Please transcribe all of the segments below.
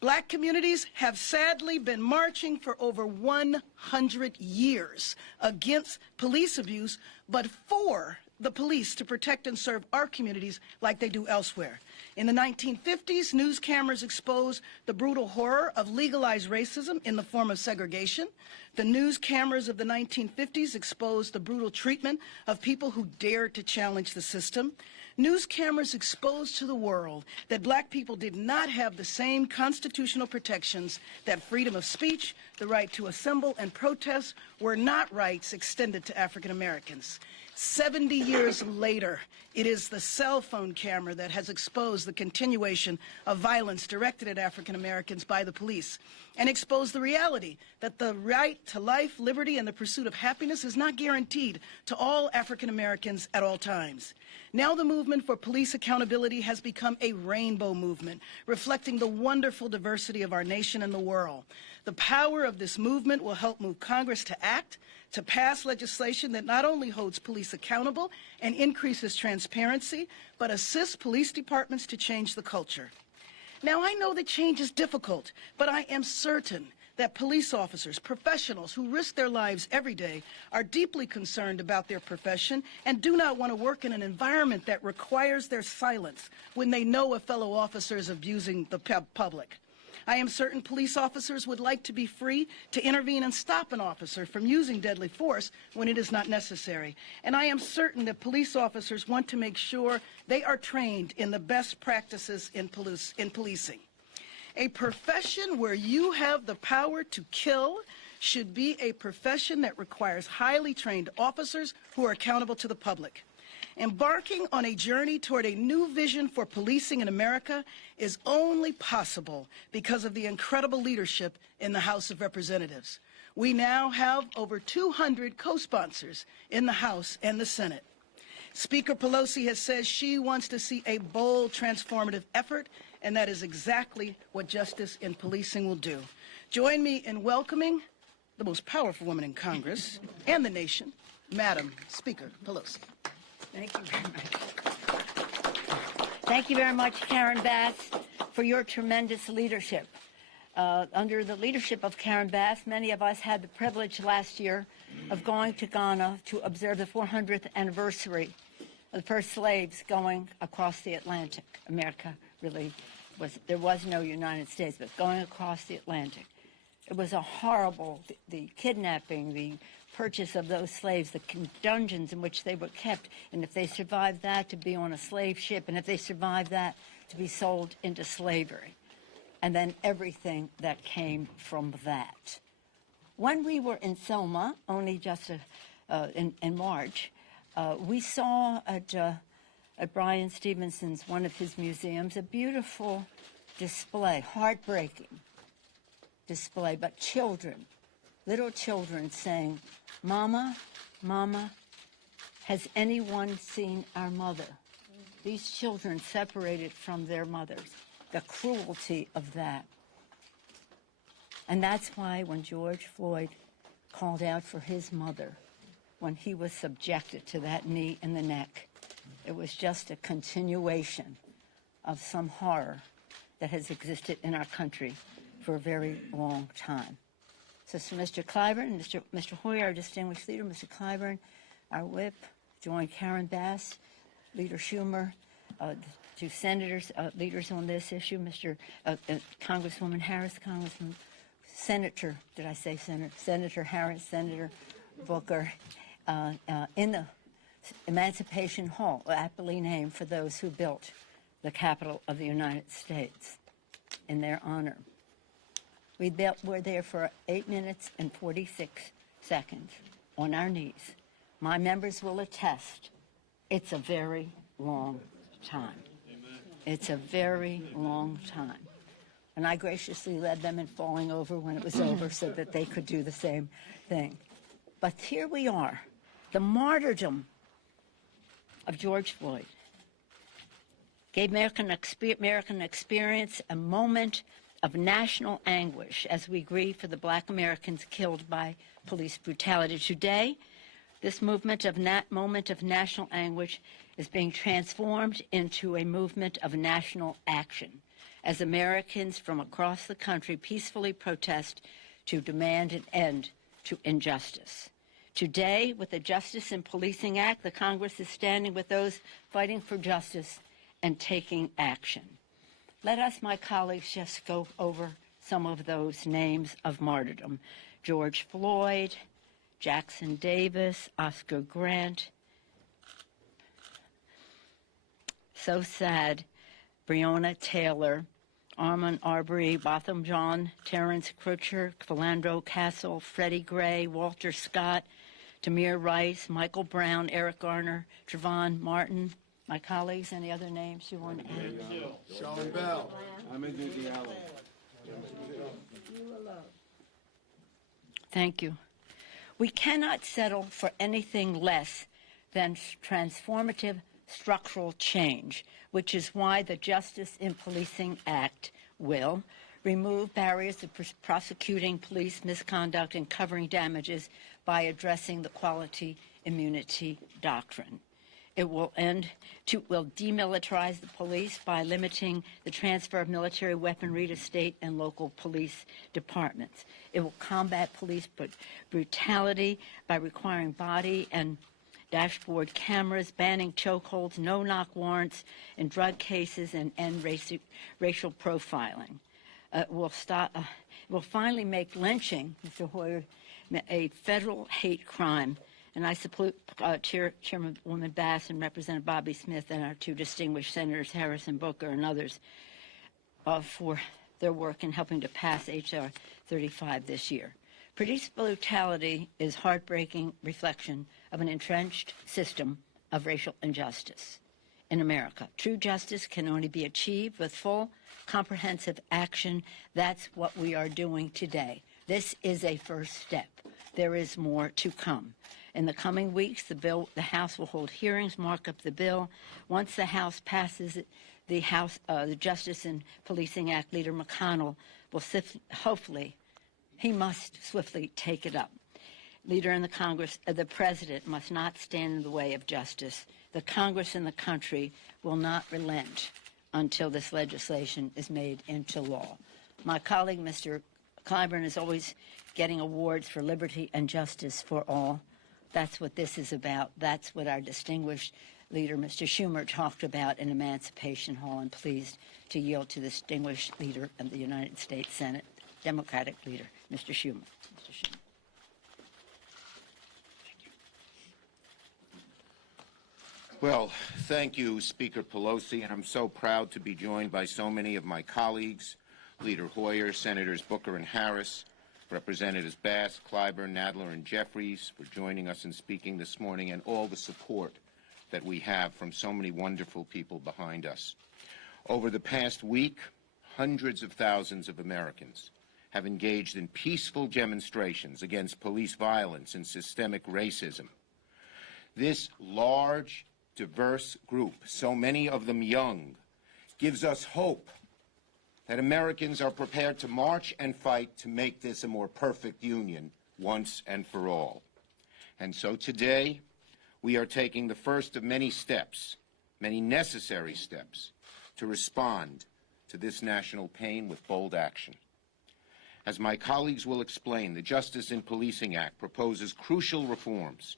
Black communities have sadly been marching for over 100 years against police abuse, but for the police to protect and serve our communities like they do elsewhere. In the 1950s, news cameras exposed the brutal horror of legalized racism in the form of segregation. The news cameras of the 1950s exposed the brutal treatment of people who dared to challenge the system. News cameras exposed to the world that black people did not have the same constitutional protections, that freedom of speech, the right to assemble and protest were not rights extended to African Americans. 70 years later, it is the cell phone camera that has exposed the continuation of violence directed at African Americans by the police and exposed the reality that the right to life, liberty, and the pursuit of happiness is not guaranteed to all African Americans at all times. Now the movement for police accountability has become a rainbow movement, reflecting the wonderful diversity of our nation and the world. The power of this movement will help move Congress to act, to pass legislation that not only holds police accountable and increases transparency, but assists police departments to change the culture. Now, I know that change is difficult, but I am certain that police officers, professionals who risk their lives every day, are deeply concerned about their profession and do not want to work in an environment that requires their silence when they know a fellow officer is abusing the public. I am certain police officers would like to be free to intervene and stop an officer from using deadly force when it is not necessary. And I am certain that police officers want to make sure they are trained in the best practices in policing. A profession where you have the power to kill should be a profession that requires highly trained officers who are accountable to the public. Embarking on a journey toward a new vision for policing in America is only possible because of the incredible leadership in the House of Representatives. We now have over 200 co-sponsors in the House and the Senate. Speaker Pelosi has said she wants to see a bold, transformative effort, and that is exactly what justice in policing will do. Join me in welcoming the most powerful woman in Congress and the nation, Madam Speaker Pelosi. Thank you very much. Thank you very much, Karen Bass, for your tremendous leadership. Under the leadership of Karen Bass, many of us had the privilege last year of going to Ghana to observe the 400th anniversary of the first slaves going across the Atlantic. America really there was no United States, but going across the Atlantic. It was a horrible, the kidnapping, the purchase of those slaves, the dungeons in which they were kept, and if they survived that, to be on a slave ship, and if they survived that, to be sold into slavery, and then everything that came from that. When we were in Selma, only just in March, we saw at Brian Stevenson's, one of his museums, a beautiful display, heartbreaking display, but children, little children saying, "Mama, Mama, has anyone seen our mother?" These children separated from their mothers, the cruelty of that. And that's why when George Floyd called out for his mother, when he was subjected to that knee in the neck, it was just a continuation of some horror that has existed in our country for a very long time. So Mr. Clyburn, Mr. Hoyer, our distinguished leader, Mr. Clyburn, our whip, joined Karen Bass, Leader Schumer, two senators, leaders on this issue, Congresswoman Harris, Senator Harris, Senator Booker, in the Emancipation Hall, aptly named for those who built the Capitol of the United States in their honor. We were there for 8 minutes and 46 seconds on our knees. My members will attest, it's a very long time. Amen. It's a very long time. And I graciously led them in falling over when it was over so that they could do the same thing. But here we are, the martyrdom of George Floyd gave American experience a moment of national anguish as we grieve for the Black Americans killed by police brutality. Today, this moment of national anguish is being transformed into a movement of national action as Americans from across the country peacefully protest to demand an end to injustice. Today, with the Justice in Policing Act, the Congress is standing with those fighting for justice and taking action. Let us, my colleagues, just go over some of those names of martyrdom. George Floyd, Jackson Davis, Oscar Grant. So sad. Breonna Taylor, Armand Arbery, Botham Jean, Terrence Crutcher, Philandro Castle, Freddie Gray, Walter Scott, Tamir Rice, Michael Brown, Eric Garner, Trayvon Martin. My colleagues, any other names you want to add? Sean Bell. Amadou Diallo. Thank you. We cannot settle for anything less than transformative structural change, which is why the Justice in Policing Act will remove barriers to prosecuting police misconduct and covering damages by addressing the quality immunity doctrine. It will demilitarize the police by limiting the transfer of military weaponry to state and local police departments. It will combat police brutality by requiring body and dashboard cameras, banning chokeholds, no-knock warrants in drug cases, and end racial profiling. Will finally make lynching, Mr. Hoyer, a federal hate crime. And I salute Chairwoman Bass and Representative Bobby Smith and our two distinguished Senators Harrison Booker and others for their work in helping to pass H.R. 35 this year. Police brutality is heartbreaking reflection of an entrenched system of racial injustice in America. True justice can only be achieved with full, comprehensive action. That's what we are doing today. This is a first step. There is more to come. In the coming weeks, the House will hold hearings, mark up the bill. Once the House passes it, the Justice in Policing Act, Leader McConnell will he must swiftly take it up. Leader in the Congress, the President must not stand in the way of justice. The Congress and the country will not relent until this legislation is made into law. My colleague, Mr. Clyburn, is always getting awards for liberty and justice for all. That's what this is about. That's what our distinguished leader, Mr. Schumer, talked about in Emancipation Hall. I'm pleased to yield to the distinguished leader of the United States Senate, Democratic leader, Mr. Schumer. Mr. Schumer. Well, thank you, Speaker Pelosi, and I'm so proud to be joined by so many of my colleagues, Leader Hoyer, Senators Booker and Harris, Representatives Bass, Clyburn, Nadler, and Jeffries for joining us and speaking this morning, and all the support that we have from so many wonderful people behind us. Over the past week, hundreds of thousands of Americans have engaged in peaceful demonstrations against police violence and systemic racism. This large, diverse group, so many of them young, gives us hope that Americans are prepared to march and fight to make this a more perfect union once and for all. And so today, we are taking the first of many steps, many necessary steps, to respond to this national pain with bold action. As my colleagues will explain, the Justice in Policing Act proposes crucial reforms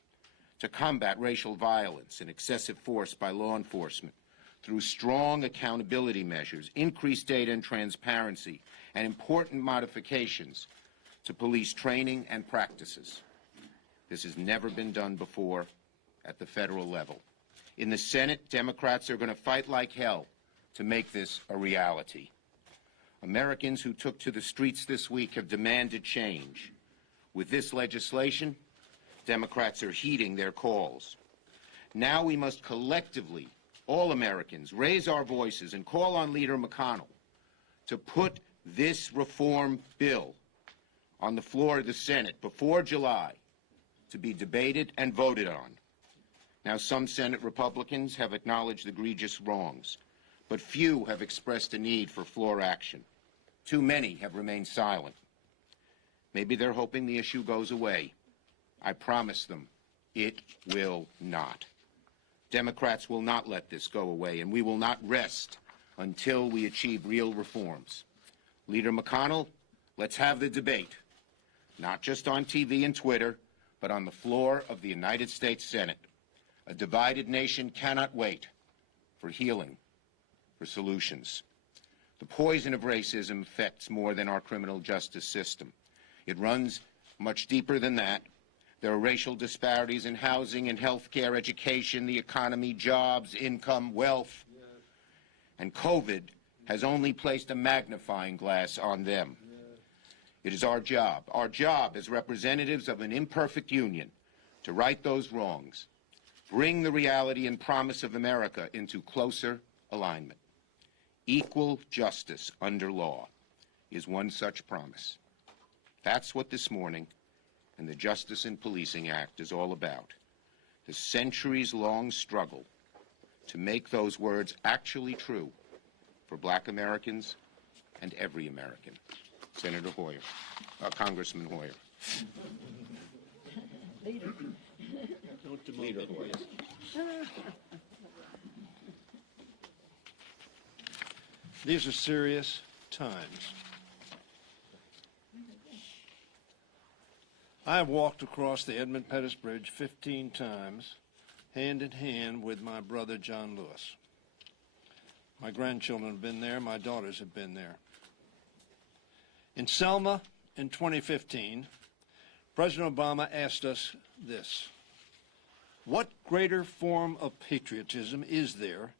to combat racial violence and excessive force by law enforcement through strong accountability measures, increased data and transparency, and important modifications to police training and practices. This has never been done before at the federal level. In the Senate, Democrats are going to fight like hell to make this a reality. Americans who took to the streets this week have demanded change. With this legislation, Democrats are heeding their calls. Now we must collectively, all Americans, raise our voices and call on Leader McConnell to put this reform bill on the floor of the Senate before July to be debated and voted on. Now, some Senate Republicans have acknowledged egregious wrongs, but few have expressed a need for floor action. Too many have remained silent. Maybe they're hoping the issue goes away. I promise them it will not. Democrats will not let this go away, and we will not rest until we achieve real reforms. Leader McConnell, let's have the debate, not just on TV and Twitter, but on the floor of the United States Senate. A divided nation cannot wait for healing, for solutions. The poison of racism affects more than our criminal justice system. It runs much deeper than that. There are racial disparities in housing and health care, education, the economy, jobs, income, wealth. And COVID has only placed a magnifying glass on them. It is our job as representatives of an imperfect union, to right those wrongs, bring the reality and promise of America into closer alignment. Equal justice under law is one such promise. That's what this morning and the Justice in Policing Act is all about. The centuries-long struggle to make those words actually true for Black Americans and every American. Senator Hoyer, Congressman Hoyer. Leader Hoyer. These are serious times. I have walked across the Edmund Pettus Bridge 15 times, hand in hand with my brother John Lewis. My grandchildren have been there, my daughters have been there. In Selma in 2015, President Obama asked us this: what greater form of patriotism is there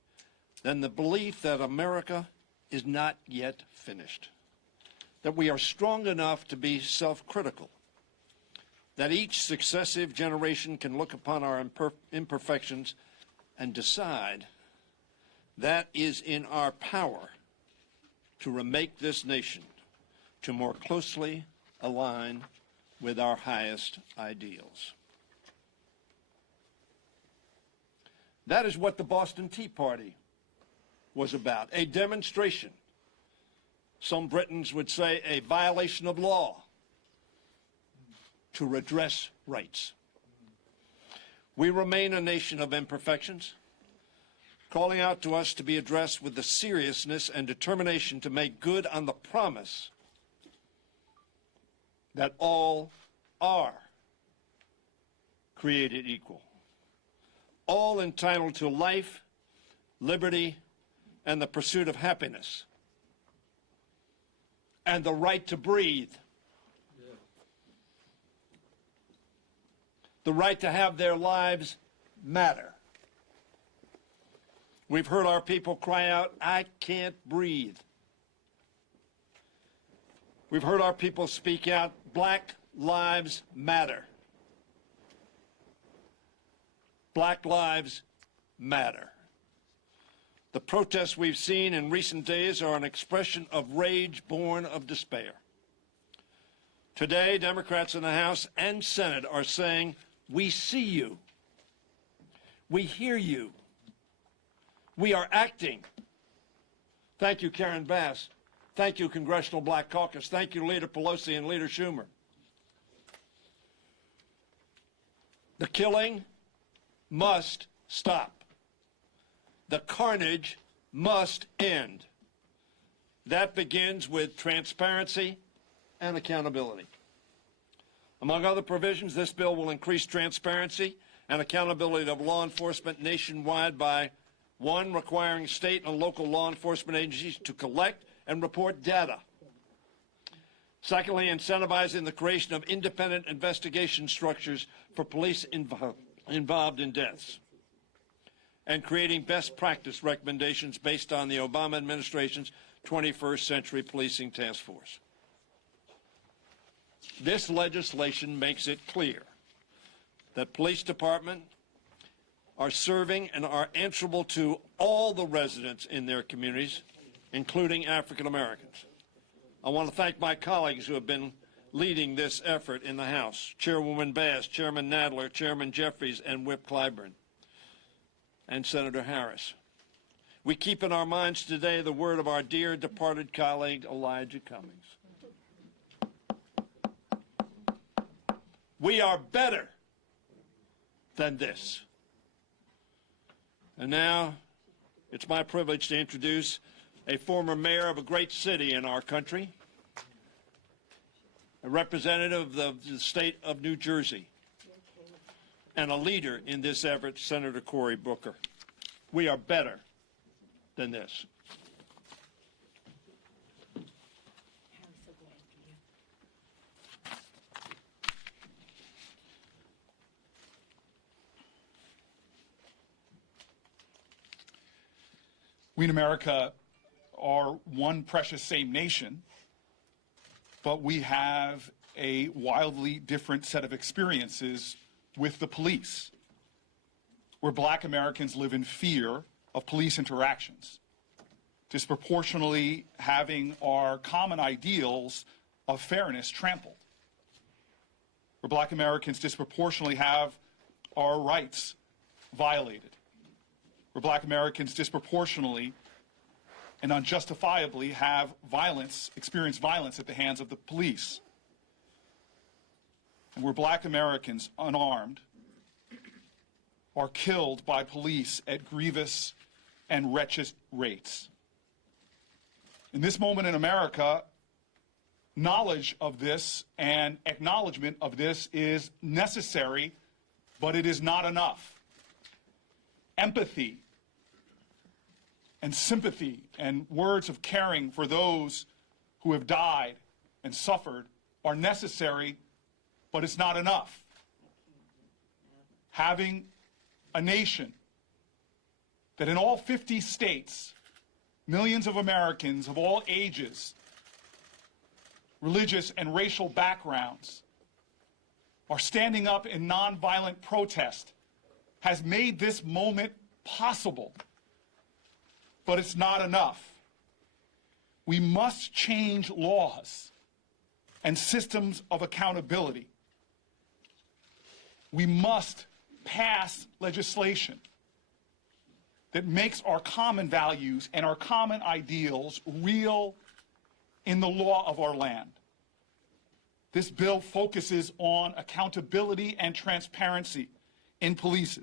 than the belief that America is not yet finished, that we are strong enough to be self-critical, that each successive generation can look upon our imperfections and decide that is in our power to remake this nation to more closely align with our highest ideals. That is what the Boston Tea Party was about, a demonstration. Some Britons would say a violation of law to redress rights. We remain a nation of imperfections, calling out to us to be addressed with the seriousness and determination to make good on the promise that all are created equal, all entitled to life, liberty, and the pursuit of happiness, and the right to breathe, the right to have their lives matter. We've heard our people cry out, "I can't breathe." We've heard our people speak out, "Black lives matter." Black lives matter. The protests we've seen in recent days are an expression of rage born of despair. Today, Democrats in the House and Senate are saying, "We see you. We hear you. We are acting." Thank you, Karen Bass. Thank you, Congressional Black Caucus. Thank you, Leader Pelosi and Leader Schumer. The killing must stop. The carnage must end. That begins with transparency and accountability. Among other provisions, this bill will increase transparency and accountability of law enforcement nationwide by, one, requiring state and local law enforcement agencies to collect and report data. Secondly, incentivizing the creation of independent investigation structures for police involved in deaths, and creating best practice recommendations based on the Obama administration's 21st Century Policing Task Force. This legislation makes it clear that police departments are serving and are answerable to all the residents in their communities, including African Americans. I want to thank my colleagues who have been leading this effort in the House: Chairwoman Bass, Chairman Nadler, Chairman Jeffries, and Whip Clyburn, and Senator Harris. We keep in our minds today the word of our dear departed colleague, Elijah Cummings. We are better than this. And now it's my privilege to introduce a former mayor of a great city in our country, a representative of the state of New Jersey, and a leader in this effort, Senator Cory Booker. We are better than this. We in America are one precious same nation, but we have a wildly different set of experiences with the police, where Black Americans live in fear of police interactions, disproportionately having our common ideals of fairness trampled, where Black Americans disproportionately have our rights violated, where Black Americans disproportionately and unjustifiably have experience violence at the hands of the police, and where Black Americans, unarmed, are killed by police at grievous and wretched rates. In this moment in America, knowledge of this and acknowledgement of this is necessary, but it is not enough. Empathy and sympathy and words of caring for those who have died and suffered are necessary, but it's not enough. Having a nation that in all 50 states, millions of Americans of all ages, religious and racial backgrounds are standing up in nonviolent protest has made this moment possible. But it's not enough. We must change laws and systems of accountability. We must pass legislation that makes our common values and our common ideals real in the law of our land. This bill focuses on accountability and transparency in police,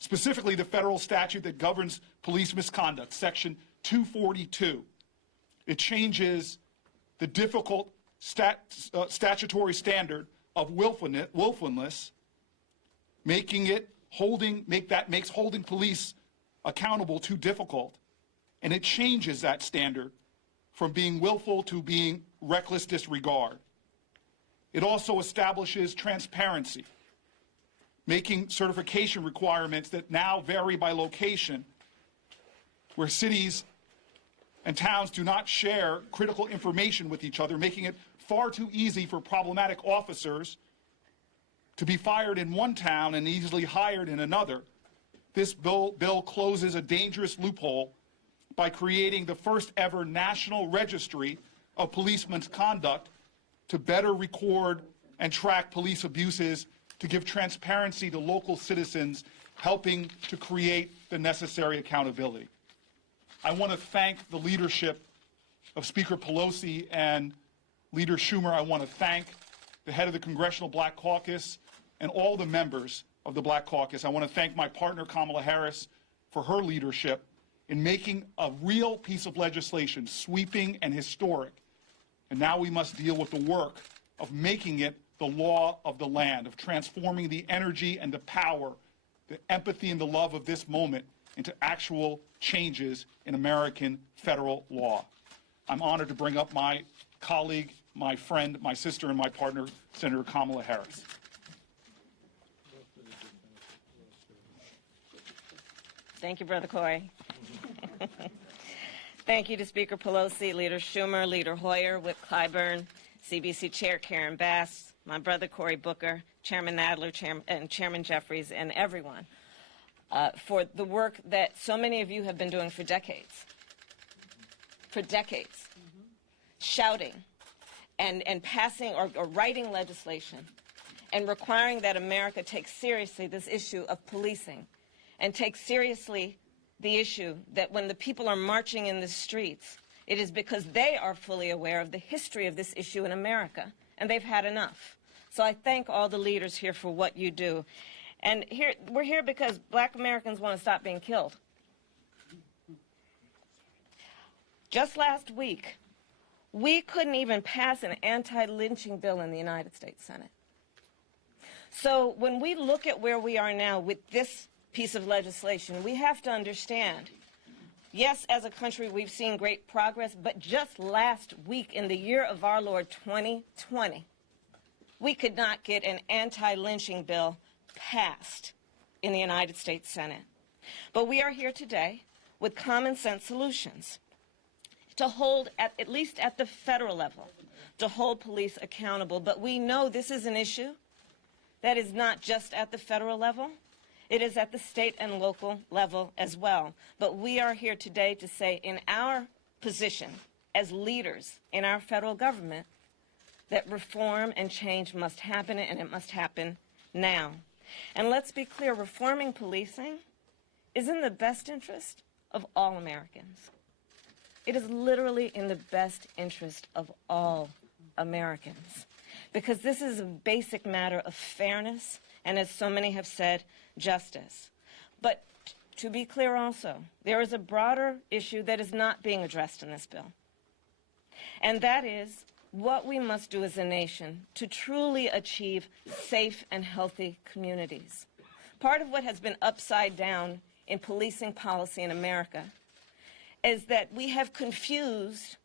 specifically the federal statute that governs police misconduct, Section 242. It changes the difficult statutory standard of willfulness, makes holding police accountable too difficult, and it changes that standard from being willful to being reckless disregard. It also establishes transparency, making certification requirements that now vary by location, where cities and towns do not share critical information with each other, making it far too easy for problematic officers to be fired in one town and easily hired in another. This bill closes a dangerous loophole by creating the first ever national registry of police misconduct to better record and track police abuses, to give transparency to local citizens, helping to create the necessary accountability. I want to thank the leadership of Speaker Pelosi and Leader Schumer. I want to thank the head of the Congressional Black Caucus and all the members of the Black Caucus. I want to thank my partner, Kamala Harris, for her leadership in making a real piece of legislation, sweeping and historic. And now we must deal with the work of making it the law of the land, of transforming the energy and the power, the empathy and the love of this moment into actual changes in American federal law. I'm honored to bring up my colleague, my friend, my sister, and my partner, Senator Kamala Harris. Thank you, Brother Cory. Thank you to Speaker Pelosi, Leader Schumer, Leader Hoyer, Whip Clyburn, CBC Chair Karen Bass, my brother Cory Booker, Chairman Nadler, and Chairman Jeffries, and everyone for the work that so many of you have been doing for decades. Shouting and passing or writing legislation and requiring that America take seriously this issue of policing and take seriously the issue that when the people are marching in the streets, it is because they are fully aware of the history of this issue in America, and they've had enough. So I thank all the leaders here for what you do. And we're here because Black Americans want to stop being killed. Just last week, we couldn't even pass an anti-lynching bill in the United States Senate. So when we look at where we are now with this piece of legislation, we have to understand, yes, as a country, we've seen great progress, but just last week in the year of our Lord 2020, we could not get an anti-lynching bill passed in the United States Senate. But we are here today with common sense solutions to hold, at least at the federal level, to hold police accountable. But we know this is an issue that is not just at the federal level. It is at the state and local level as well. But we are here today to say in our position as leaders in our federal government that reform and change must happen, and it must happen now. And let's be clear, reforming policing is in the best interest of all Americans. It is literally in the best interest of all Americans, because this is a basic matter of fairness and, as so many have said, justice. But to be clear also, there is a broader issue that is not being addressed in this bill, and that is what we must do as a nation to truly achieve safe and healthy communities. Part of what has been upside down in policing policy in America is that we have confused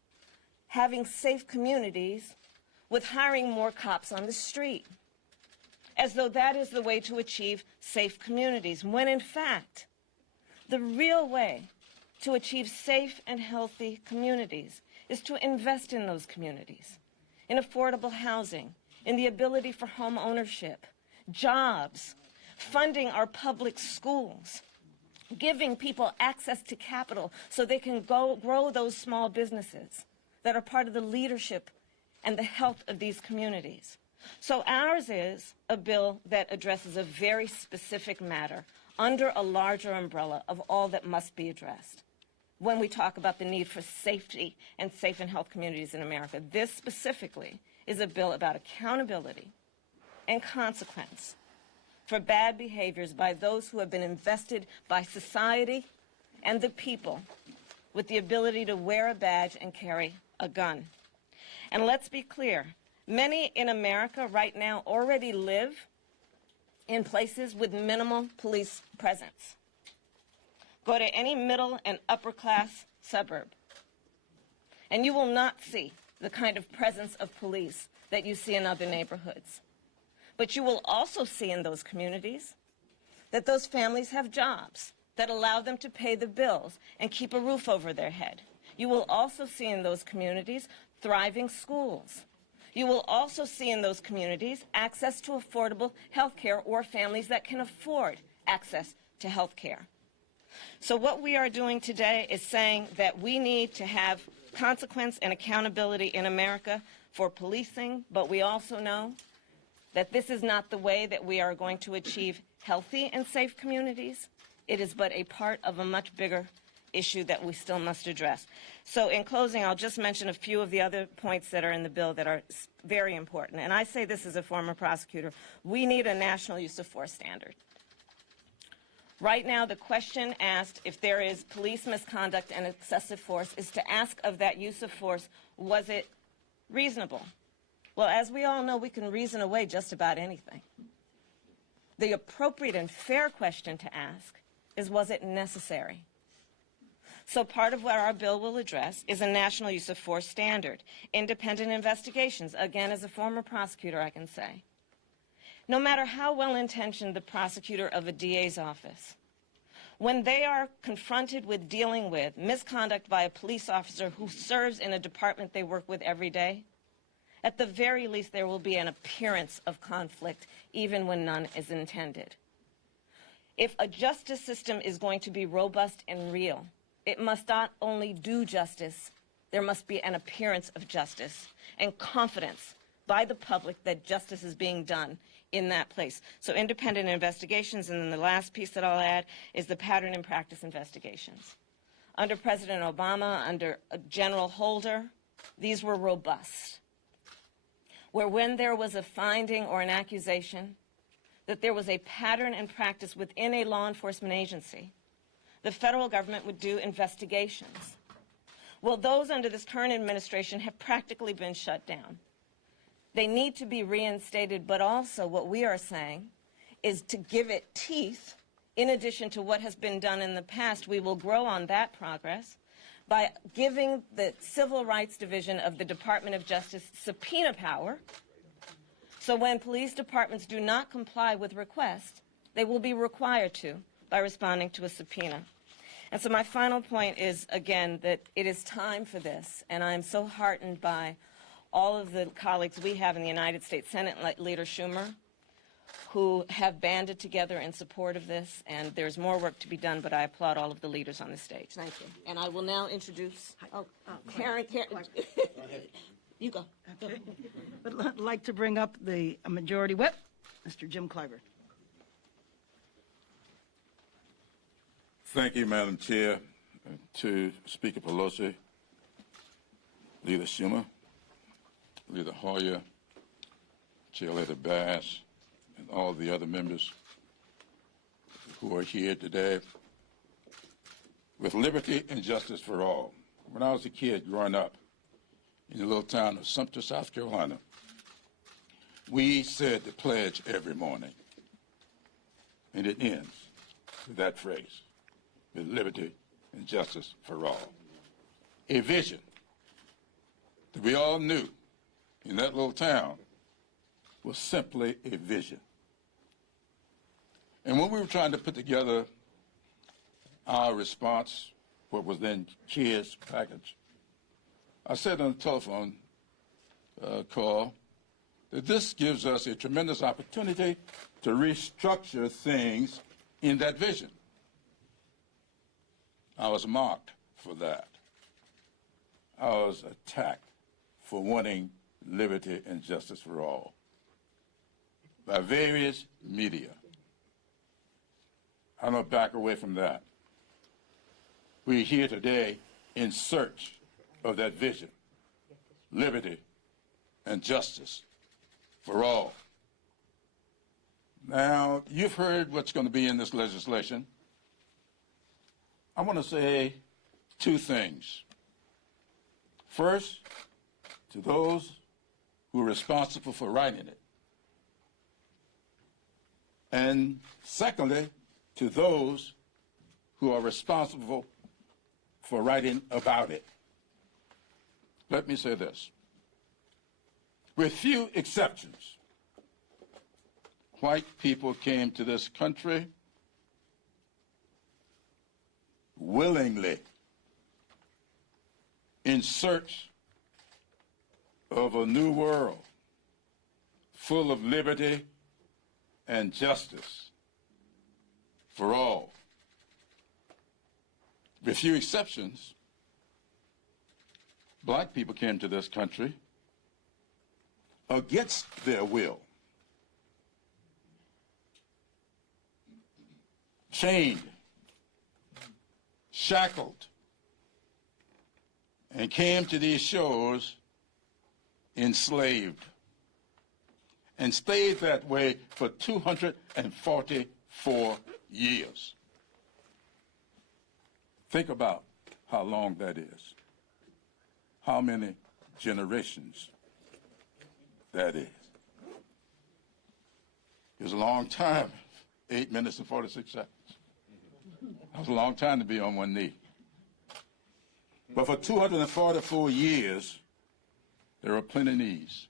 having safe communities with hiring more cops on the street, as though that is the way to achieve safe communities, when in fact, the real way to achieve safe and healthy communities is to invest in those communities, in affordable housing, in the ability for home ownership, jobs, funding our public schools, giving people access to capital so they can grow those small businesses that are part of the leadership and the health of these communities. So ours is a bill that addresses a very specific matter under a larger umbrella of all that must be addressed when we talk about the need for safety and safe and health communities in America. This specifically is a bill about accountability and consequence for bad behaviors by those who have been invested by society and the people with the ability to wear a badge and carry a gun. And let's be clear, many in America right now already live in places with minimal police presence. Go to any middle and upper class suburb, and you will not see the kind of presence of police that you see in other neighborhoods. But you will also see in those communities that those families have jobs that allow them to pay the bills and keep a roof over their head. You will also see in those communities thriving schools. You will also see in those communities access to affordable health care, or families that can afford access to health care. So what we are doing today is saying that we need to have consequence and accountability in America for policing, but we also know that this is not the way that we are going to achieve healthy and safe communities. It is but a part of a much bigger issue that we still must address. So in closing, I'll just mention a few of the other points that are in the bill that are very important. And I say this as a former prosecutor. We need a national use of force standard. Right now, the question asked if there is police misconduct and excessive force is to ask of that use of force, was it reasonable? Well, as we all know, we can reason away just about anything. The appropriate and fair question to ask is, was it necessary? So part of what our bill will address is a national use of force standard, independent investigations. Again, as a former prosecutor, I can say, no matter how well-intentioned the prosecutor of a DA's office, when they are confronted with dealing with misconduct by a police officer who serves in a department they work with every day, at the very least, there will be an appearance of conflict, even when none is intended. If a justice system is going to be robust and real, it must not only do justice, there must be an appearance of justice and confidence by the public that justice is being done in that place. So independent investigations, and then the last piece that I'll add is the pattern and practice investigations. Under President Obama, under General Holder, these were robust, where when there was a finding or an accusation that there was a pattern and practice within a law enforcement agency, the federal government would do investigations. Well, those under this current administration have practically been shut down. They need to be reinstated, but also what we are saying is to give it teeth. In addition to what has been done in the past, we will grow on that progress by giving the Civil Rights Division of the Department of Justice subpoena power. So when police departments do not comply with requests, they will be required to by responding to a subpoena. And so my final point is, again, that it is time for this, and I am so heartened by all of the colleagues we have in the United States Senate, like Leader Schumer, who have banded together in support of this, and there's more work to be done, but I applaud all of the leaders on the stage. Thank you. And I will now introduce Karen. You go. Okay. I'd like to bring up the Majority Whip, Mr. Jim Clyburn. Thank you, Madam Chair. To Speaker Pelosi, Leader Schumer, Leader Hoyer, Chair Leader Bass, and all the other members who are here today. With liberty and justice for all. When I was a kid growing up in the little town of Sumter, South Carolina, we said the pledge every morning. And it ends with that phrase, with liberty and justice for all. A vision that we all knew in that little town was simply a vision. And when we were trying to put together our response, what was then CARES package, I said on the telephone call that this gives us a tremendous opportunity to restructure things in that vision. I was mocked for that. I was attacked for wanting liberty and justice for all by various media. I don't back away from that. We're here today in search of that vision, liberty and justice for all. Now, you've heard what's going to be in this legislation. I want to say two things. First, to those who are responsible for writing it. And secondly, to those who are responsible for writing about it. Let me say this. With few exceptions, white people came to this country willingly in search of a new world full of liberty and justice for all. With few exceptions, black people came to this country against their will, chained, shackled, and came to these shores enslaved and stayed that way for 244 years. Think about how long that is. How many generations that is. It was a long time, 8 minutes and 46 seconds. That was a long time to be on one knee. But for 244 years, there were plenty of knees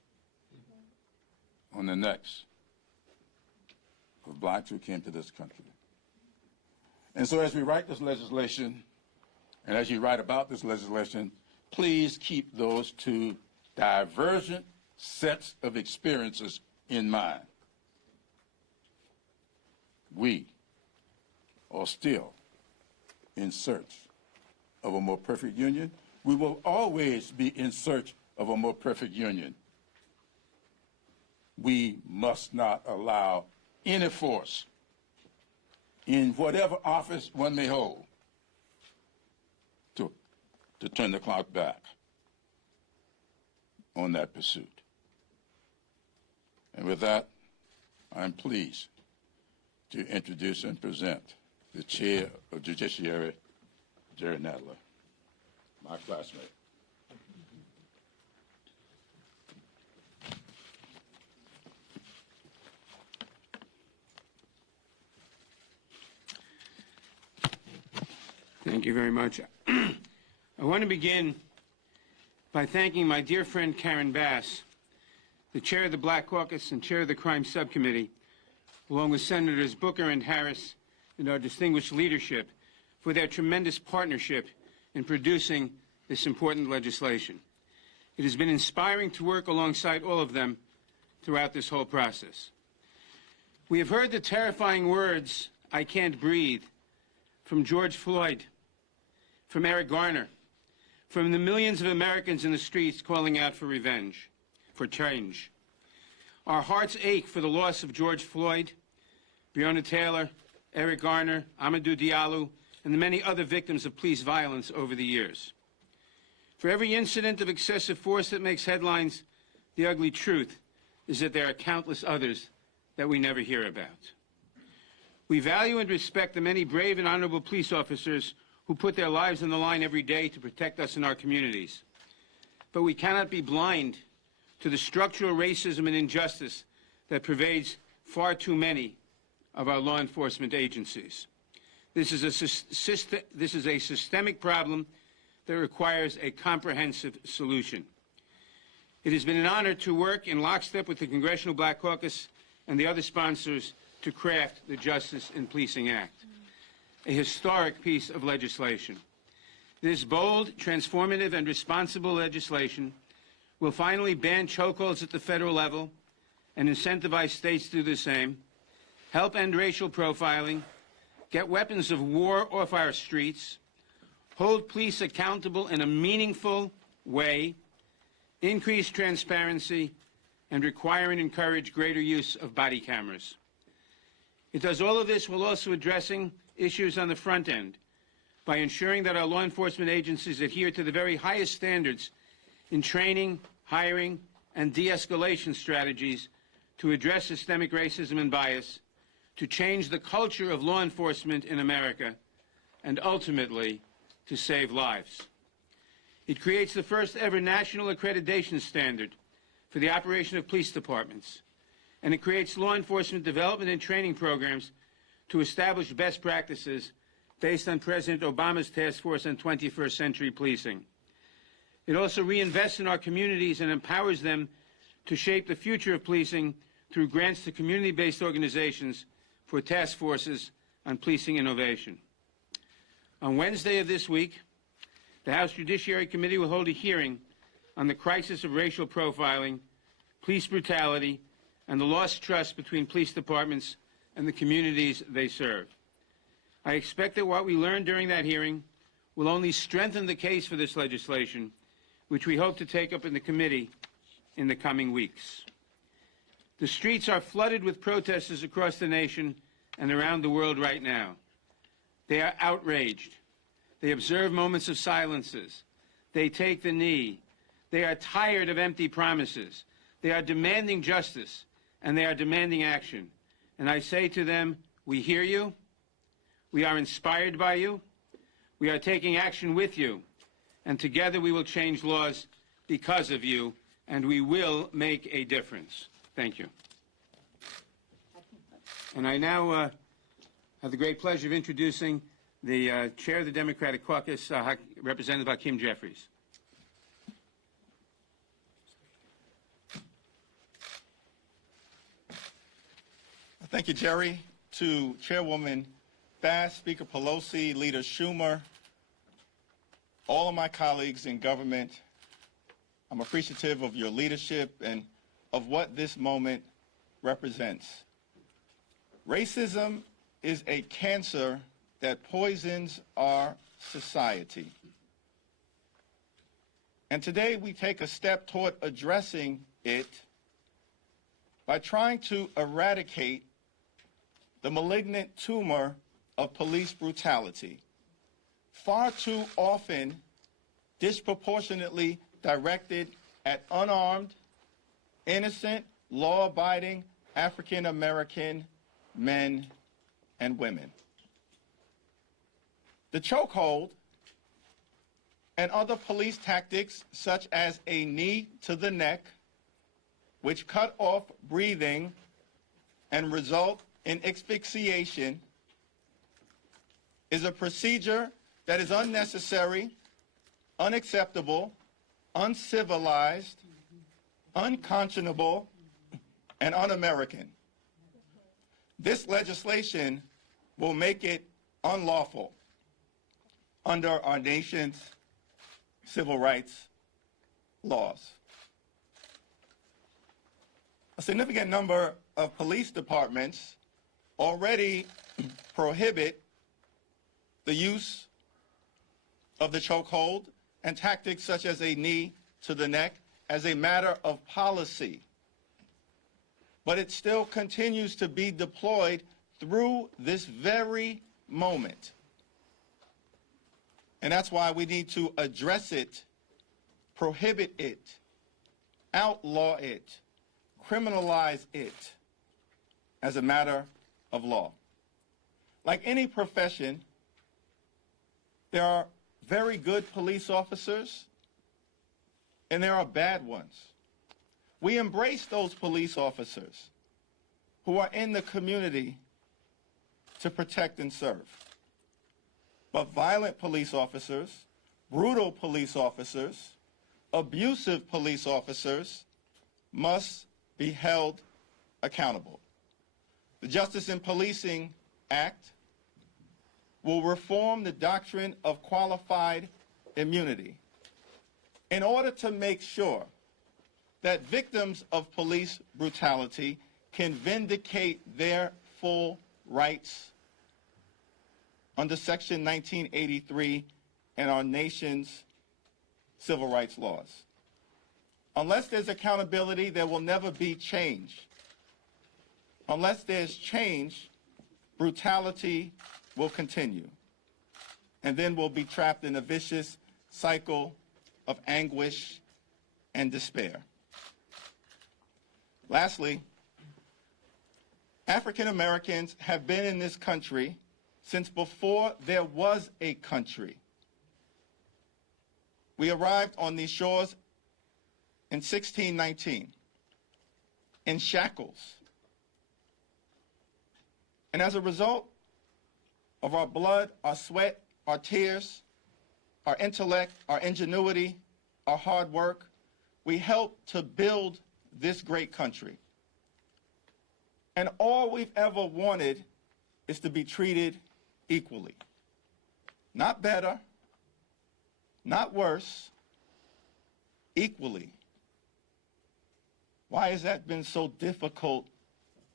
on the necks of blacks who came to this country. And so as we write this legislation, and as you write about this legislation, please keep those two divergent sets of experiences in mind. We are still in search of a more perfect union. We will always be in search of a more perfect union. We must not allow any force in whatever office one may hold to turn the clock back on that pursuit. And with that, I'm pleased to introduce and present the Chair of Judiciary, Jerry Nadler. my classmate. Thank you very much. I want to begin by thanking my dear friend Karen Bass, the chair of the Black Caucus and chair of the Crime Subcommittee, along with Senators Booker and Harris and our distinguished leadership, for their tremendous partnership in producing this important legislation. It has been inspiring to work alongside all of them throughout this whole process. We have heard the terrifying words, "I can't breathe," from George Floyd, from Eric Garner, from the millions of Americans in the streets calling out for revenge, for change. Our hearts ache for the loss of George Floyd, Breonna Taylor, Eric Garner, Amadou Diallo, and the many other victims of police violence over the years. For every incident of excessive force that makes headlines, the ugly truth is that there are countless others that we never hear about. We value and respect the many brave and honorable police officers who put their lives on the line every day to protect us in our communities. But we cannot be blind to the structural racism and injustice that pervades far too many of our law enforcement agencies. This is a systemic problem that requires a comprehensive solution. It has been an honor to work in lockstep with the Congressional Black Caucus and the other sponsors to craft the Justice in Policing Act, a historic piece of legislation. This bold, transformative, and responsible legislation will finally ban chokeholds at the federal level and incentivize states to do the same, help end racial profiling, get weapons of war off our streets, hold police accountable in a meaningful way, increase transparency, and require and encourage greater use of body cameras. It does all of this while also addressing issues on the front end by ensuring that our law enforcement agencies adhere to the very highest standards in training, hiring, and de-escalation strategies to address systemic racism and bias, to change the culture of law enforcement in America, and ultimately to save lives. It creates the first ever national accreditation standard for the operation of police departments, and it creates law enforcement development and training programs to establish best practices based on President Obama's task force on 21st century policing. It also reinvests in our communities and empowers them to shape the future of policing through grants to community-based organizations for task forces on policing innovation. On Wednesday of this week, the House Judiciary Committee will hold a hearing on the crisis of racial profiling, police brutality, and the lost trust between police departments and the communities they serve. I expect that what we learned during that hearing will only strengthen the case for this legislation, which we hope to take up in the committee in the coming weeks. The streets are flooded with protesters across the nation and around the world right now. They are outraged. They observe moments of silences. They take the knee. They are tired of empty promises. They are demanding justice, and they are demanding action. And I say to them, we hear you. We are inspired by you. We are taking action with you. And together we will change laws because of you, and we will make a difference. Thank you. And I now have the great pleasure of introducing the chair of the Democratic Caucus, Representative Hakeem Jeffries. Thank you, Jerry. To Chairwoman Bass, Speaker Pelosi, Leader Schumer, all of my colleagues in government, I'm appreciative of your leadership and of what this moment represents. Racism is a cancer that poisons our society. And today we take a step toward addressing it by trying to eradicate the malignant tumor of police brutality, far too often disproportionately directed at unarmed, innocent, law-abiding African-American men and women. The chokehold, and other police tactics such as a knee to the neck, which cut off breathing and result in asphyxiation, is a procedure that is unnecessary, unacceptable, uncivilized, unconscionable, and un-American. This legislation will make it unlawful under our nation's civil rights laws. A significant number of police departments already prohibit the use of the chokehold and tactics such as a knee to the neck as a matter of policy. But it still continues to be deployed through this very moment. And that's why we need to address it, prohibit it, outlaw it, criminalize it as a matter of law. Like any profession, there are very good police officers and there are bad ones. We embrace those police officers who are in the community to protect and serve. But violent police officers, brutal police officers, abusive police officers must be held accountable. The Justice in Policing Act will reform the doctrine of qualified immunity in order to make sure that victims of police brutality can vindicate their full rights under Section 1983 and our nation's civil rights laws. Unless there's accountability, there will never be change. Unless there's change, brutality will continue. And then we'll be trapped in a vicious cycle of anguish and despair. Lastly, African Americans have been in this country since before there was a country. We arrived on these shores in 1619 in shackles. And as a result of our blood, our sweat, our tears, our intellect, our ingenuity, our hard work, we helped to build this great country. And all we've ever wanted is to be treated equally. Not better, not worse, equally. Why has that been so difficult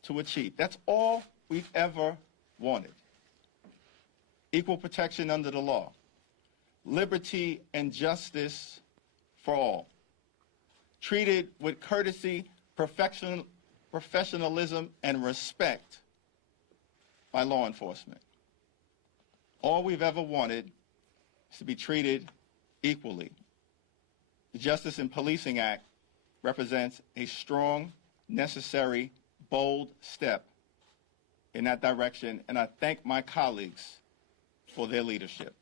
to achieve? That's all we've ever wanted. Equal protection under the law, liberty and justice for all, treated with courtesy, professionalism, and respect by law enforcement. All we've ever wanted is to be treated equally. The Justice in Policing Act represents a strong, necessary, bold step in that direction, and I thank my colleagues for their leadership.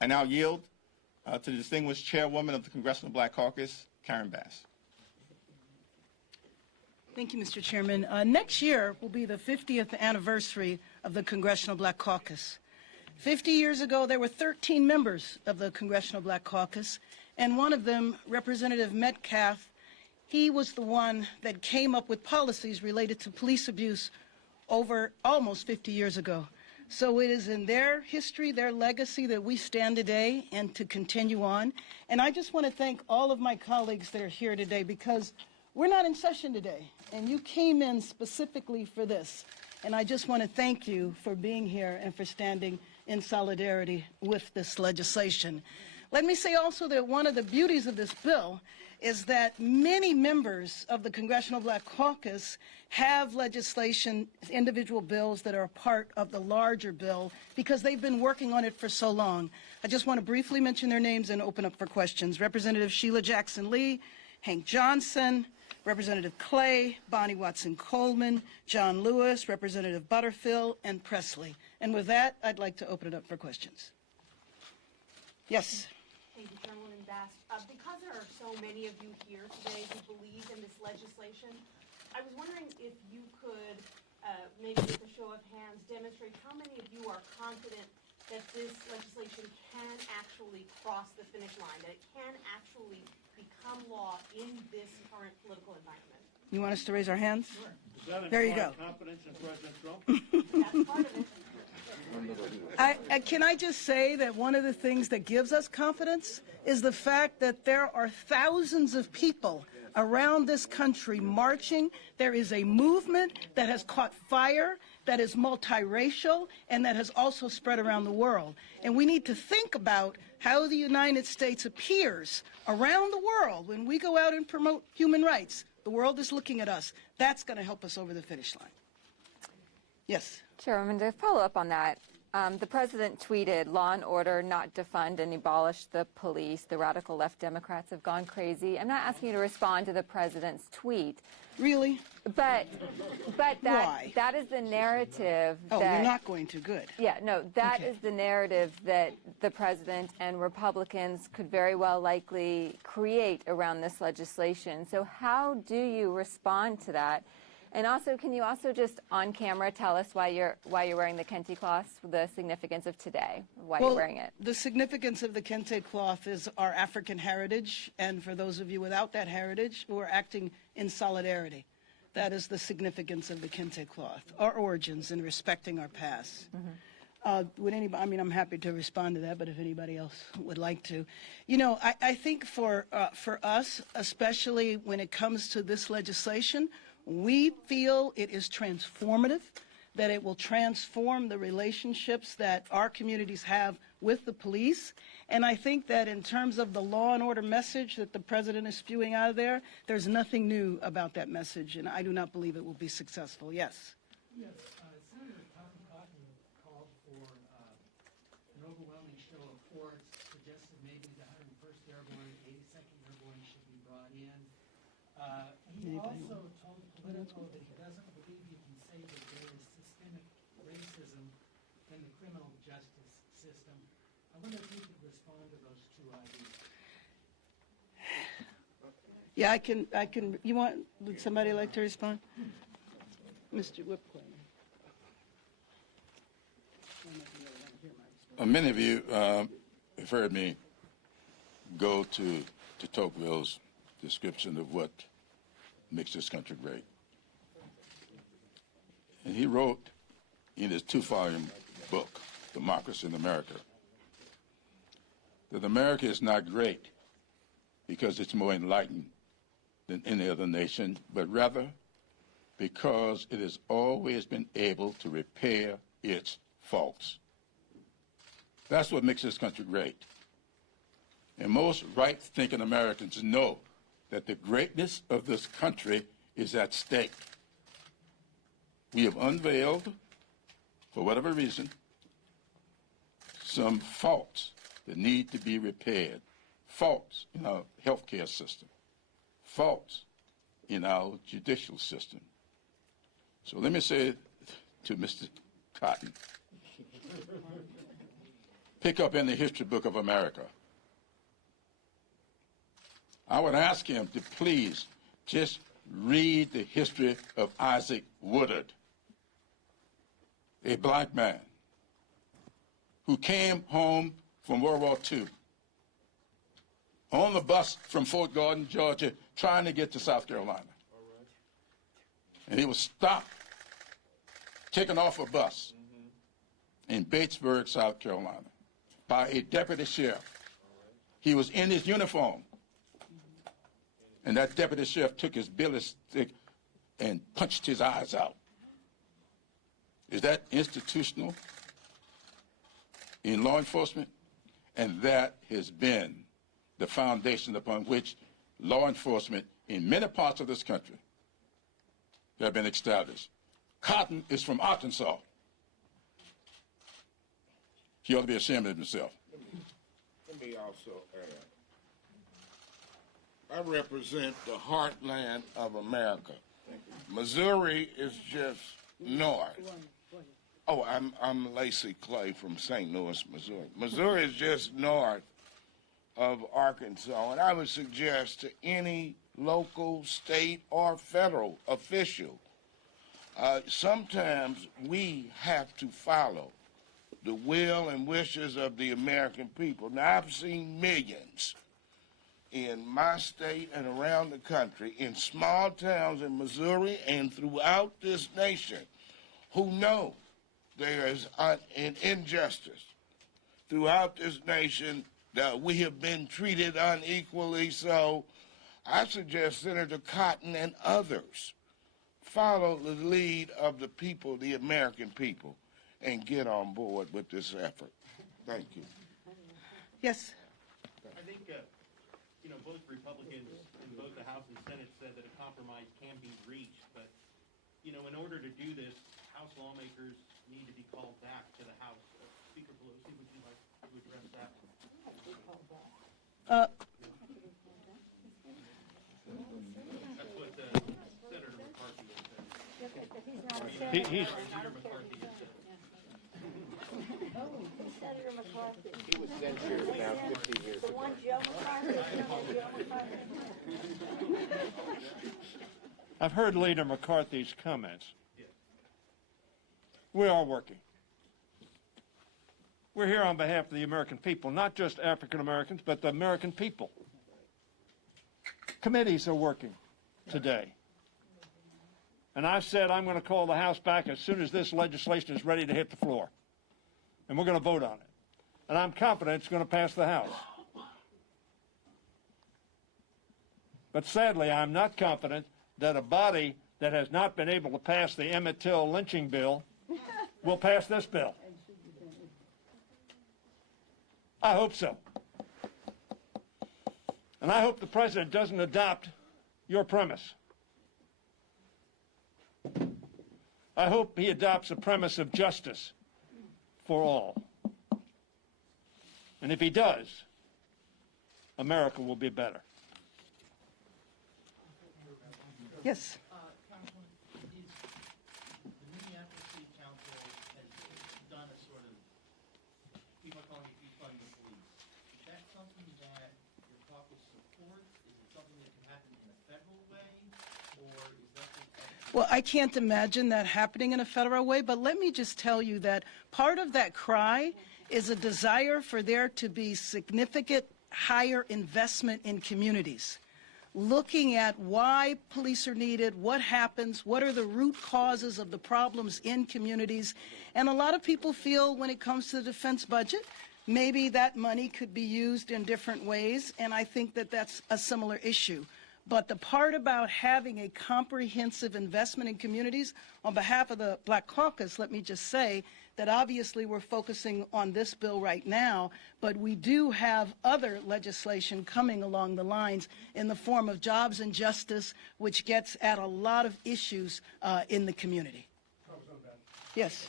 I now yield to the distinguished chairwoman of the Congressional Black Caucus, Karen Bass. Thank you, Mr. Chairman. Next year will be the 50th anniversary of the Congressional Black Caucus. 50 years ago, there were 13 members of the Congressional Black Caucus, and one of them, Representative Metcalf, he was the one that came up with policies related to police abuse over almost 50 years ago. So it is in their history, their legacy, that we stand today and to continue on. And I just want to thank all of my colleagues that are here today, because we're not in session today, and you came in specifically for this. And I just want to thank you for being here and for standing in solidarity with this legislation. Let me say also that one of the beauties of this bill is that many members of the Congressional Black Caucus have legislation, individual bills that are a part of the larger bill because they've been working on it for so long. I just want to briefly mention their names and open up for questions. Representative Sheila Jackson Lee, Hank Johnson, Representative Clay, Bonnie Watson Coleman, John Lewis, Representative Butterfield, and Presley. And with that, I'd like to open it up for questions. Yes. Thank you, Chairwoman Bass. Because there are so many of you here today who believe in this legislation, I was wondering if you could, maybe with a show of hands, demonstrate how many of you are confident that this legislation can actually cross the finish line, that it can actually become law in this current political environment. You want us to raise our hands? Sure. There you go. Confidence in President Trump? That's part of it. Can I just say that one of the things that gives us confidence is the fact that there are thousands of people around this country marching. There is a movement that has caught fire, that is multiracial, and that has also spread around the world. And we need to think about how the United States appears around the world when we go out and promote human rights. The world is looking at us. That's going to help us over the finish line. Yes. Chairwoman, to follow up on that, the president tweeted, "Law and order, not defund and abolish the police. The radical left Democrats have gone crazy." I'm not asking you to respond to the president's tweet. Really? But Why? that is the narrative. Oh, that, you're not going to. Good. Yeah, no, that is the narrative that the president and Republicans could very well likely create around this legislation. So how do you respond to that? And also, can you also just on camera tell us why you're wearing the kente cloth, the significance of today, why you're wearing it? The significance of the kente cloth is our African heritage, and for those of you without that heritage who are acting in solidarity, that is the significance of the kente cloth, our origins and respecting our past. Would anybody? I mean, I'm happy to respond to that, but if anybody else would like to, you know, I think for us, especially when it comes to this legislation, we feel it is transformative, that it will transform the relationships that our communities have with the police. And I think that in terms of the law and order message that the president is spewing out of there, there's nothing new about that message, and I do not believe it will be successful. Yes. Yes, Senator Cotton called for an overwhelming show of force, suggested maybe the 101st Airborne, 82nd Airborne should be brought in. He also told Politico that he doesn't believe you can say that there is systemic racism in the criminal justice system. I wonder if you could respond to those two ideas. Yeah, I can. You want? Would somebody like to respond? Mr. Whipclay. Many of you have heard me go to Tocqueville's description of what makes this country great. And he wrote in his 2-volume book, Democracy in America, that America is not great because it's more enlightened than any other nation, but rather because it has always been able to repair its faults. That's what makes this country great. And most right-thinking Americans know that the greatness of this country is at stake. We have unveiled, for whatever reason, some faults that need to be repaired, faults in our healthcare system, faults in our judicial system. So let me say to Mr. Cotton, pick up in the history book of America. I would ask him to please just read the history of Isaac Woodard, a black man who came home from World War II on the bus from Fort Gordon, Georgia, trying to get to South Carolina. And he was stopped, taken off a bus in Batesburg, South Carolina, by a deputy sheriff. He was in his uniform. And that deputy sheriff took his billy stick and punched his eyes out. Is that institutional in law enforcement? And that has been the foundation upon which law enforcement in many parts of this country have been established. Cotton is from Arkansas. He ought to be ashamed of himself. Let me also add, I represent the heartland of America. Missouri is just north. Oh, I'm Lacey Clay from St. Louis, Missouri. Missouri is just north of Arkansas, and I would suggest to any local, state, or federal official, sometimes we have to follow the will and wishes of the American people. Now, I've seen millions in my state and around the country, in small towns in Missouri and throughout this nation, who know there is an injustice throughout this nation, that we have been treated unequally. So I suggest Senator Cotton and others follow the lead of the people, the American people, and get on board with this effort. Thank you. Yes. I think, both Republicans in both the House and Senate said that a compromise can be reached, but, in order to do this, House lawmakers need to be called back to the House. Speaker Pelosi, would you like to address that? That's what Senator McCarthy has said. He's Senator McCarthy. He was censured about 50 years ago. Joe McCarthy. I've heard Leader McCarthy's comments. We are working. We're here on behalf of the American people, not just African Americans, but the American people. Committees are working today. And I've said I'm going to call the House back as soon as this legislation is ready to hit the floor. And we're going to vote on it. And I'm confident it's going to pass the House. But sadly, I'm not confident that a body that has not been able to pass the Emmett Till lynching bill will pass this bill. I hope so. And I hope the President doesn't adopt your premise. I hope he adopts a premise of justice for all. And if he does, America will be better. Yes. Councilman, the Minneapolis City Council has done a sort of, people are calling it defund the police. Is that something that your caucus supports? Is it something that can happen in a federal way? Or is that just... Well, I can't imagine that happening in a federal way, but let me just tell you that part of that cry is a desire for there to be significant higher investment in communities. Looking at why police are needed, what happens, what are the root causes of the problems in communities. And a lot of people feel when it comes to the defense budget, maybe that money could be used in different ways, and I think that that's a similar issue. But the part about having a comprehensive investment in communities, on behalf of the Black Caucus, let me just say that obviously we're focusing on this bill right now, but we do have other legislation coming along the lines in the form of jobs and justice, which gets at a lot of issues in the community. Yes.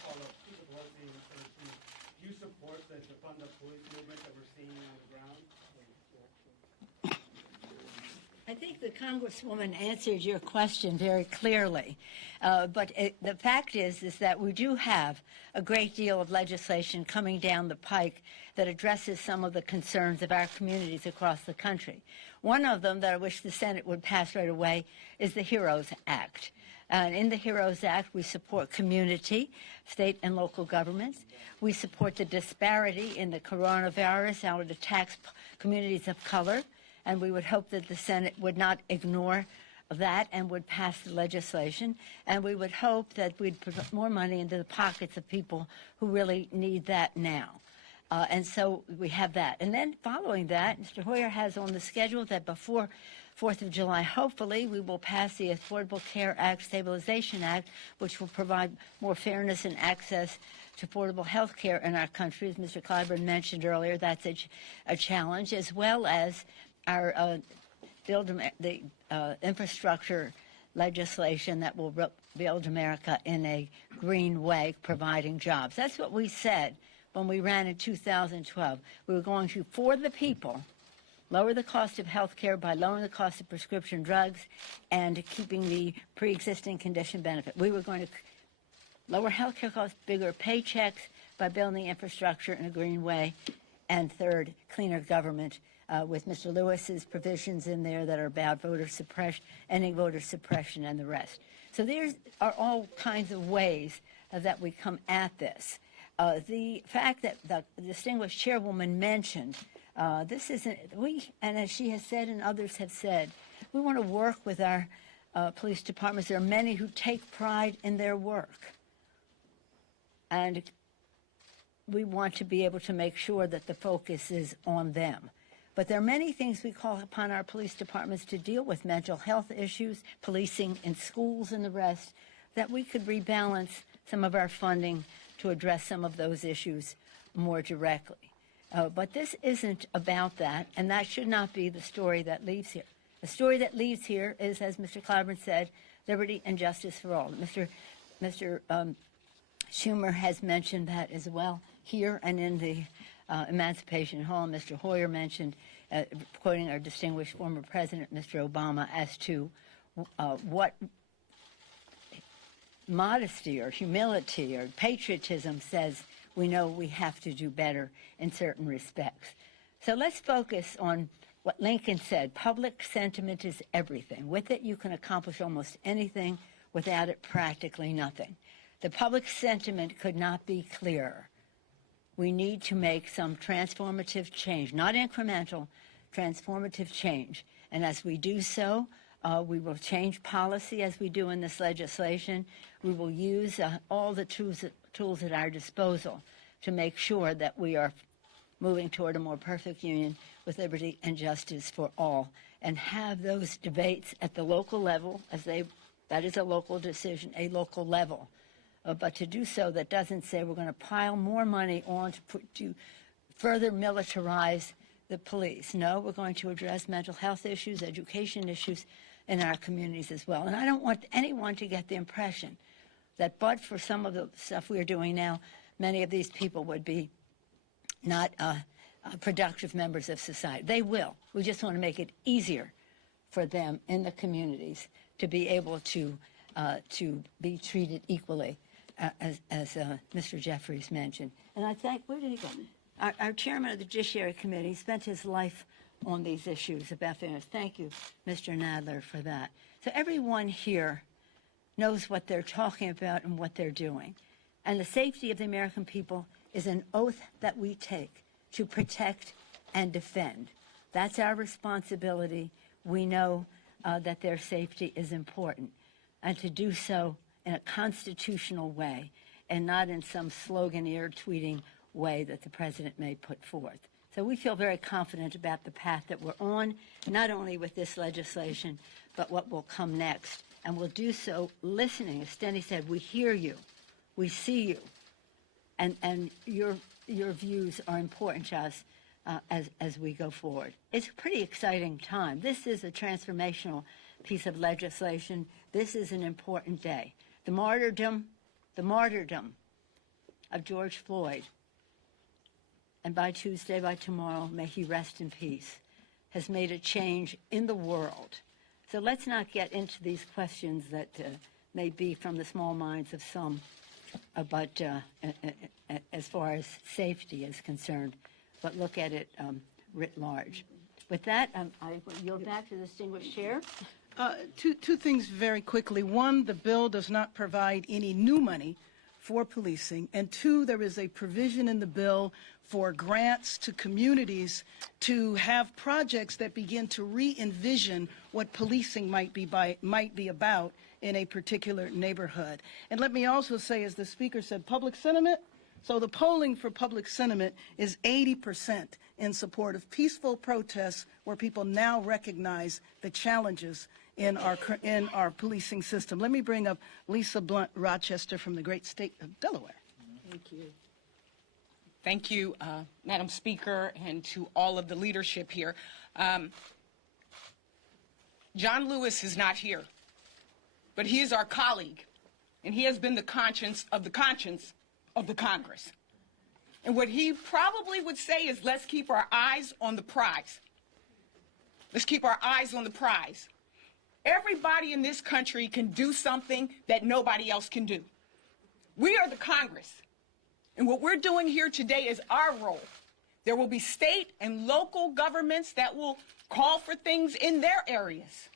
Do you support the defund the police movement that we're seeing on the ground? I think the Congresswoman answered your question very clearly. But the fact is that we do have a great deal of legislation coming down the pike that addresses some of the concerns of our communities across the country. One of them that I wish the Senate would pass right away is the HEROES Act. And in the HEROES Act, we support community, state and local governments. We support the disparity in the coronavirus, how it attacks communities of color. And we would hope that the Senate would not ignore that and would pass the legislation. And we would hope that we'd put more money into the pockets of people who really need that now. And so we have that. And then following that, Mr. Hoyer has on the schedule that before 4th of July, hopefully, we will pass the Affordable Care Act, Stabilization Act, which will provide more fairness and access to affordable health care in our country. As Mr. Clyburn mentioned earlier, that's a challenge, as well as our infrastructure legislation that will build America in a green way, providing jobs. That's what we said when we ran in 2012. We were going to, for the people, lower the cost of health care by lowering the cost of prescription drugs and keeping the pre-existing condition benefit. We were going to lower health care costs, bigger paychecks by building infrastructure in a green way, and third, cleaner government with Mr. Lewis's provisions in there that are about voter suppression, ending voter suppression, and the rest. So there are all kinds of ways that we come at this. The fact that the distinguished chairwoman mentioned, this isn't, and as she has said and others have said, we want to work with our police departments. There are many who take pride in their work. And we want to be able to make sure that the focus is on them. But there are many things we call upon our police departments to deal with: mental health issues, policing in schools, and the rest, that we could rebalance some of our funding to address some of those issues more directly. But this isn't about that, and that should not be the story that leaves here. The story that leaves here is, as Mr. Clyburn said, liberty and justice for all. Mr. Schumer has mentioned that as well here and in the Emancipation Hall. Mr. Hoyer mentioned, quoting our distinguished former president, Mr. Obama, as to what modesty or humility or patriotism says we know we have to do better in certain respects. So let's focus on what Lincoln said: public sentiment is everything. With it, you can accomplish almost anything. Without it, practically nothing. The public sentiment could not be clearer. We need to make some transformative change, not incremental, transformative change. And as we do so, we will change policy as we do in this legislation. We will use all the tools at our disposal to make sure that we are moving toward a more perfect union with liberty and justice for all, and have those debates at the local level, that is a local decision, a local level. But to do so, that doesn't say we're going to pile more money on to further militarize the police. No, we're going to address mental health issues, education issues in our communities as well. And I don't want anyone to get the impression that but for some of the stuff we're doing now, many of these people would be not productive members of society. They will. We just want to make it easier for them in the communities to be able to be treated equally, as Mr. Jeffries mentioned. And I thank, where did he go? Our chairman of the Judiciary Committee spent his life on these issues about fairness. Thank you, Mr. Nadler, for that. So everyone here knows what they're talking about and what they're doing. And the safety of the American people is an oath that we take to protect and defend. That's our responsibility. We know that their safety is important, and to do so in a constitutional way and not in some slogan-eared tweeting way that the president may put forth. So we feel very confident about the path that we're on, not only with this legislation, but what will come next. And we'll do so listening. As Steny said, we hear you, we see you, and your views are important to us as we go forward. It's a pretty exciting time. This is a transformational piece of legislation. This is an important day. The martyrdom of George Floyd, and by Tuesday, by tomorrow, may he rest in peace, has made a change in the world. So let's not get into these questions that may be from the small minds of some, but as far as safety is concerned, but look at it writ large. With that, I yield back to the distinguished chair. Two things very quickly. One, the bill does not provide any new money for policing. And two, there is a provision in the bill for grants to communities to have projects that begin to re-envision what policing might be about in a particular neighborhood. And let me also say, as the speaker said, public sentiment. So the polling for public sentiment is 80% in support of peaceful protests, where people now recognize the challenges in our policing system. Let me bring up Lisa Blunt Rochester from the great state of Delaware. Thank you. Thank you, Madam Speaker, and to all of the leadership here. John Lewis is not here, but he is our colleague, and he has been the conscience of the Congress. And what he probably would say is, let's keep our eyes on the prize. Let's keep our eyes on the prize. Everybody in this country can do something that nobody else can do. We are the Congress. And what we're doing here today is our role There will be state and local governments that will call for things in their areas.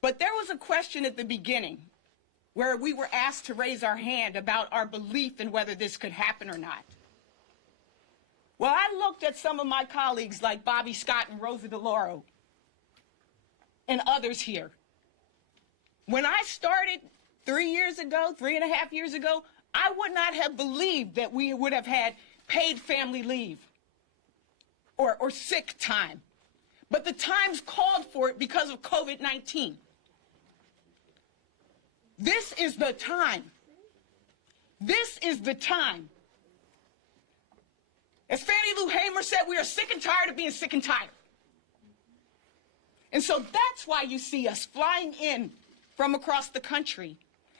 But there was a question at the beginning where we were asked to raise our hand about our belief in whether this could happen or not. Well, I looked at some of my colleagues like Bobby Scott and Rosa DeLauro and others here. When I started 3.5 years ago, I would not have believed that we would have had paid family leave or sick time. But the times called for it because of COVID-19. This is the time. This is the time. As Fannie Lou Hamer said, we are sick and tired of being sick and tired. And so that's why you see us flying in from across the country,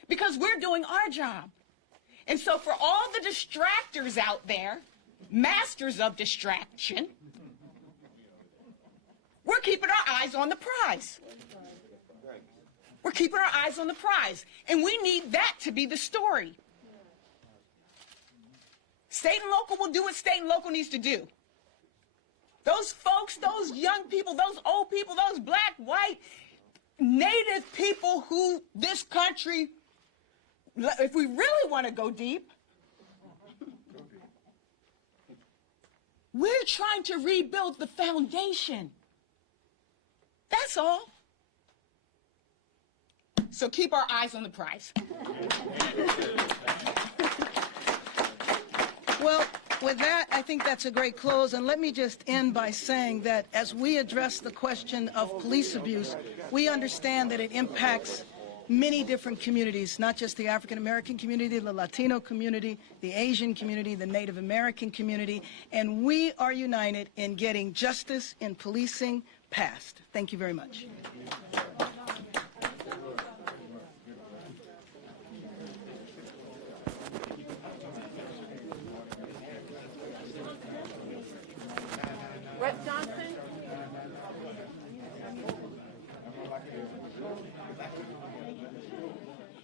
because we're doing our job. And so for all the distractors out there, masters of distraction, we're keeping our eyes on the prize. We're keeping our eyes on the prize. And we need that to be the story. State and local will do what state and local needs to do. Those folks, those young people, those old people, those black, white, native people who this country, if we really want to go deep, we're trying to rebuild the foundation. That's all. So keep our eyes on the prize. Well, with that, I think that's a great close. And let me just end by saying that as we address the question of police abuse, we understand that it impacts many different communities, not just the African American community, the Latino community, the Asian community, the Native American community, and we are united in getting justice in policing passed. Thank you very much. Rep. Johnson?